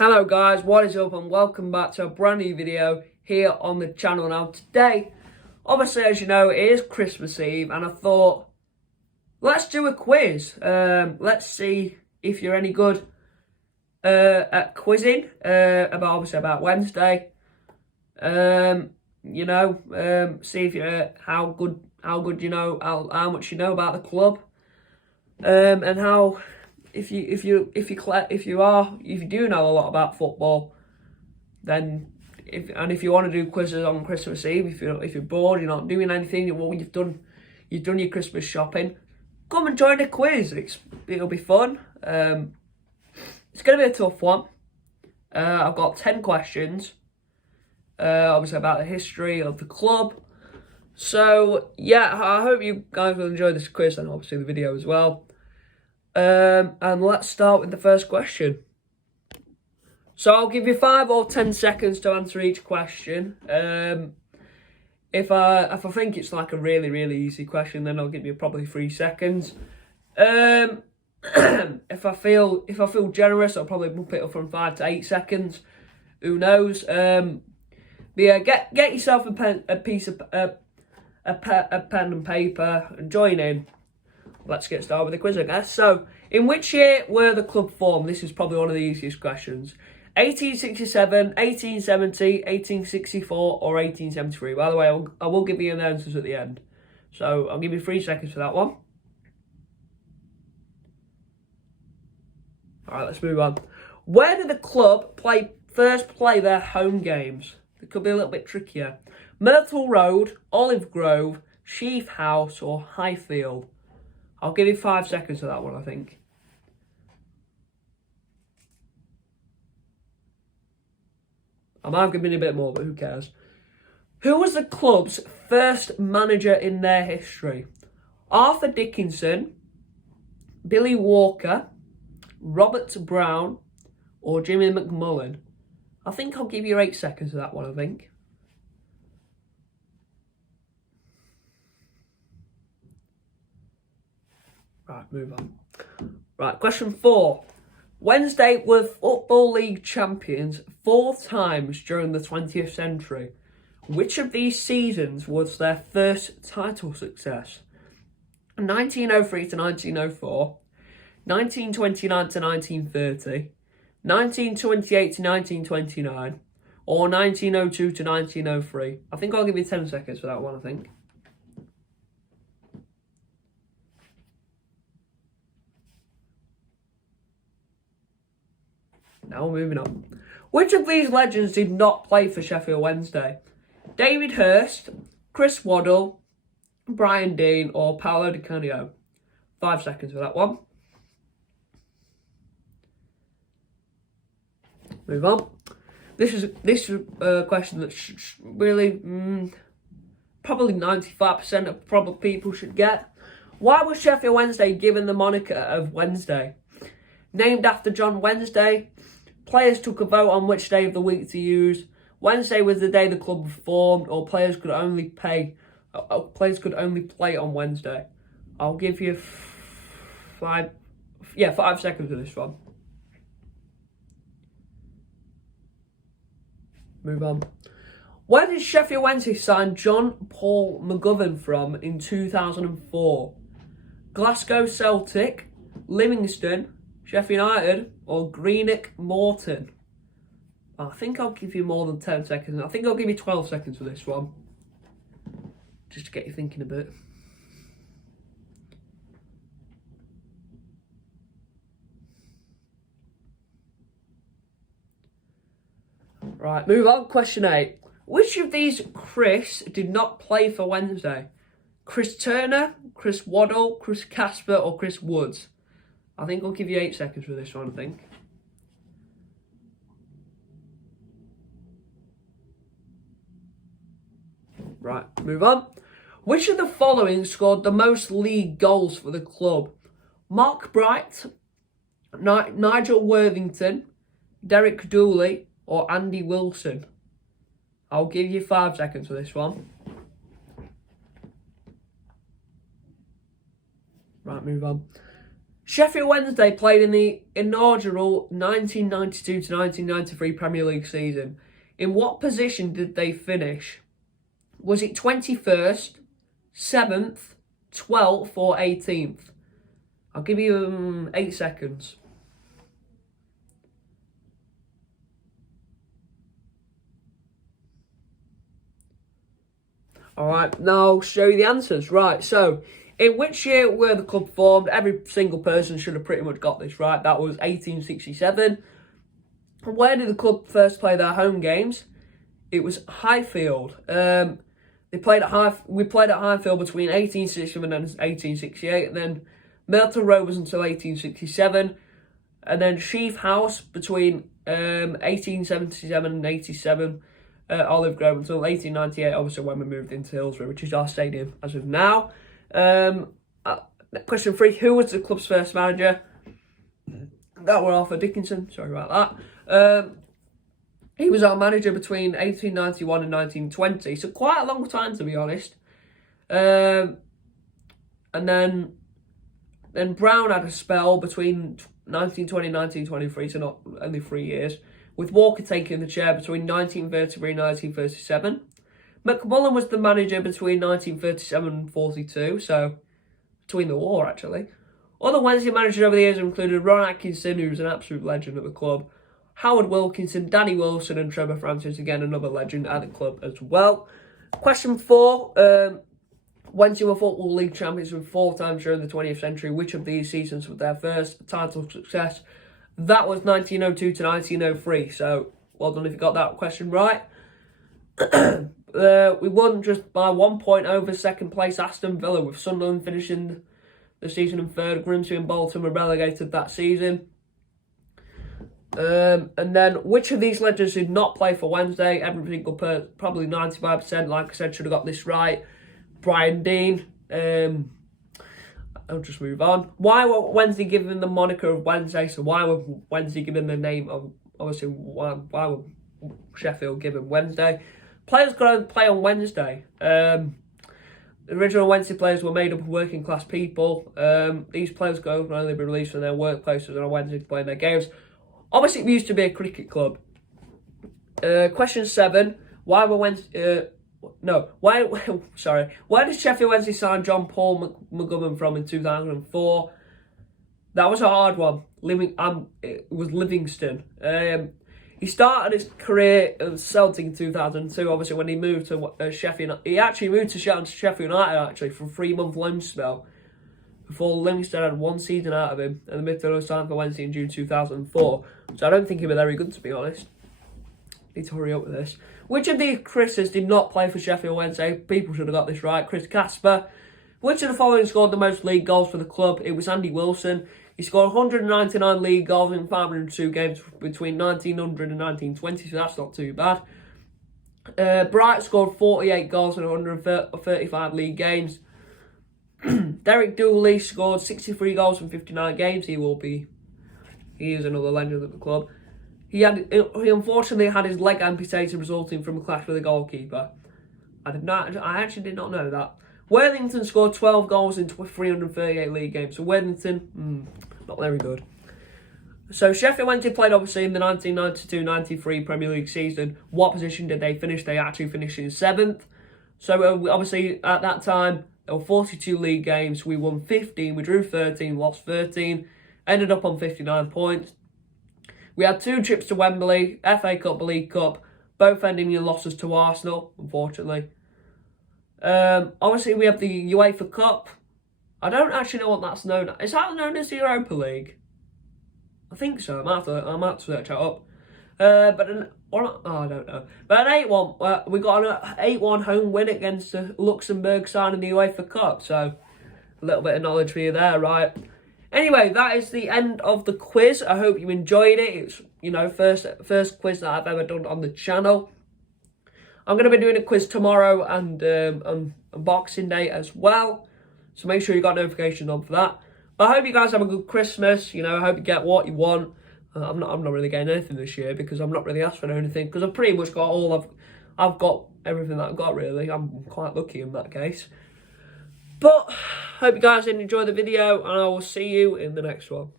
Hello guys, what is up and welcome back to a brand new video here on the channel. Now today, obviously as you know, it is Christmas Eve and I thought, let's do a quiz. Let's see if you're any good at quizzing about Wednesday. See if you're how good you know, how much you know about the club, and how if you do know a lot about football, then if you want to do quizzes on Christmas Eve, if you're bored, you're not doing anything, you've done your Christmas shopping, come and join the quiz. It'll be fun. It's gonna be a tough one. I've got 10 questions, obviously about the history of the club. So yeah, I hope you guys will enjoy this quiz and obviously the video as well. And let's start with the first question. So I'll give you 5 or 10 seconds to answer each question. If I think it's like a really easy question, then I'll give you probably 3 seconds. If I feel generous, I'll probably bump it up from 5 to 8 seconds. Who knows? But yeah, get yourself a pen and paper and join in. Let's get started with the quiz, I guess. So, in which year were the club formed? This is probably one of the easiest questions. 1867, 1870, 1864 or 1873. By the way, I will give you the answers at the end. So, I'll give you 3 seconds for that one. Alright, let's move on. Where did the club first play their home games? It could be a little bit trickier. Myrtle Road, Olive Grove, Sheaf House or Highfield? I'll give you 5 seconds for that one, I think. I might have given you a bit more, but who cares? Who was the club's first manager in their history? Arthur Dickinson, Billy Walker, Robert Brown, or Jimmy McMullen? I think I'll give you 8 seconds for that one, I think. Right, move on. Right, question 4. Wednesday were Football League champions 4 times during the 20th century. Which of these seasons was their first title success? 1903 to 1904, 1929 to 1930, 1928 to 1929, or 1902 to 1903? I think I'll give you 10 seconds for that one, I think. Now we're moving on. Which of these legends did not play for Sheffield Wednesday? David Hirst, Chris Waddle, Brian Deane or Paolo Di Canio? 5 seconds for that one. Move on. This is a question that really probably 95% of people should get. Why was Sheffield Wednesday given the moniker of Wednesday? Named after John Wednesday. Players took a vote on which day of the week to use. Wednesday was the day the club was formed, or players could only play on Wednesday. I'll give you 5 seconds for this one. Move on. Where did Sheffield Wednesday sign John Paul McGovern from in 2004? Glasgow Celtic, Livingston, Sheffield United or Greenock Morton? I think I'll give you more than 10 seconds. I think I'll give you 12 seconds for this one. Just to get you thinking a bit. Right, move on. Question 8. Which of these Chris did not play for Wednesday? Chris Turner, Chris Waddle, Chris Casper or Chris Woods? I think I'll give you 8 seconds for this one, I think. Right, move on. Which of the following scored the most league goals for the club? Mark Bright, Nigel Worthington, Derek Dooley, or Andy Wilson? I'll give you 5 seconds for this one. Right, move on. Sheffield Wednesday played in the inaugural 1992 to 1993 Premier League season. In what position did they finish? Was it 21st, 7th, 12th or 18th? I'll give you 8 seconds. Alright, now I'll show you the answers. Right, so in which year were the club formed? Every single person should have pretty much got this right. That was 1867. Where did the club first play their home games? It was Highfield. We played at Highfield between 1867 and 1868, and then Myrtle Rovers until 1867, and then Sheaf House between 1877 and 87. Olive Grove until 1898, obviously when we moved into Hillsborough, which is our stadium as of now. Question 3, who was the club's first manager? That was Arthur Dickinson, sorry about that. He was our manager between 1891 and 1920, so quite a long time to be honest. And then Brown had a spell between 1920 and 1923, so not only 3 years, with Walker taking the chair between 1933 and 1937. McMullen was the manager between 1937 and 42, so between the war actually. Other Wednesday managers over the years included Ron Atkinson, who's an absolute legend at the club, Howard Wilkinson, Danny Wilson and Trevor Francis, again another legend at the club as well. Question 4, Wednesday were Football League champions for 4 times during the 20th century. Which of these seasons was their first title success? That was 1902 to 1903, so well done if you got that question right. We won just by 1 point over second place Aston Villa, with Sunderland finishing the season in third. Grimsby and Bolton were relegated that season. And then, which of these legends did not play for Wednesday? Every single person, probably 95%, like I said, should have got this right. Brian Dean. I'll just move on. Why were Wednesday given the moniker of Wednesday? So why were Wednesday given the name of, obviously, why were Sheffield given Wednesday? Players got to play on Wednesday. The original Wednesday players were made up of working class people. These players go and only be released from their workplaces on a Wednesday to play their games. Obviously, it used to be a cricket club. Question 7. Why were Wednesday... why did Sheffield Wednesday sign John Paul McGovern from in 2004? That was a hard one. It was Livingston. He started his career at Celtic in 2002, obviously, when he moved to Sheffield. He actually moved to Sheffield United, actually, for a 3-month loan spell, before Livingston had 1 season out of him, and the midfielder signed for Wednesday in June 2004. So I don't think he was very good, to be honest. Need to hurry up with this. Which of these Chris's did not play for Sheffield Wednesday? People should have got this right. Chris Casper. Which of the following scored the most league goals for the club? It was Andy Wilson. He scored 199 league goals in 502 games between 1900 and 1920, so that's not too bad. Bright scored 48 goals in 135 league games. Derek Dooley scored 63 goals in 59 games. He is another legend of the club. He unfortunately had his leg amputated, resulting from a clash with a goalkeeper. I actually did not know that. Worthington scored 12 goals in 338 league games. So Worthington, not very good. So Sheffield Wednesday played obviously in the 1992-93 Premier League season. What position did they finish? They actually finished in 7th. So obviously at that time, there were 42 league games. We won 15, we drew 13, lost 13. Ended up on 59 points. We had 2 trips to Wembley, FA Cup, League Cup, both ending in losses to Arsenal, unfortunately. Obviously, we have the UEFA Cup. I don't actually know what that's known as. Is that known as the Europa League? I think so. I might have to search that up. I don't know. But an 8-1, we got an 8-1 home win against the Luxembourg side in the UEFA Cup. So, a little bit of knowledge for you there, right? Anyway, that is the end of the quiz. I hope you enjoyed it. It's, first quiz that I've ever done on the channel. I'm going to be doing a quiz tomorrow and on Boxing Day as well. So make sure you got notifications on for that. But I hope you guys have a good Christmas. I hope you get what you want. I'm not really getting anything this year because I'm not really asked for anything, because I've pretty much got I've got everything that I've got, really. I'm quite lucky in that case. But hope you guys did enjoy the video, and I will see you in the next one.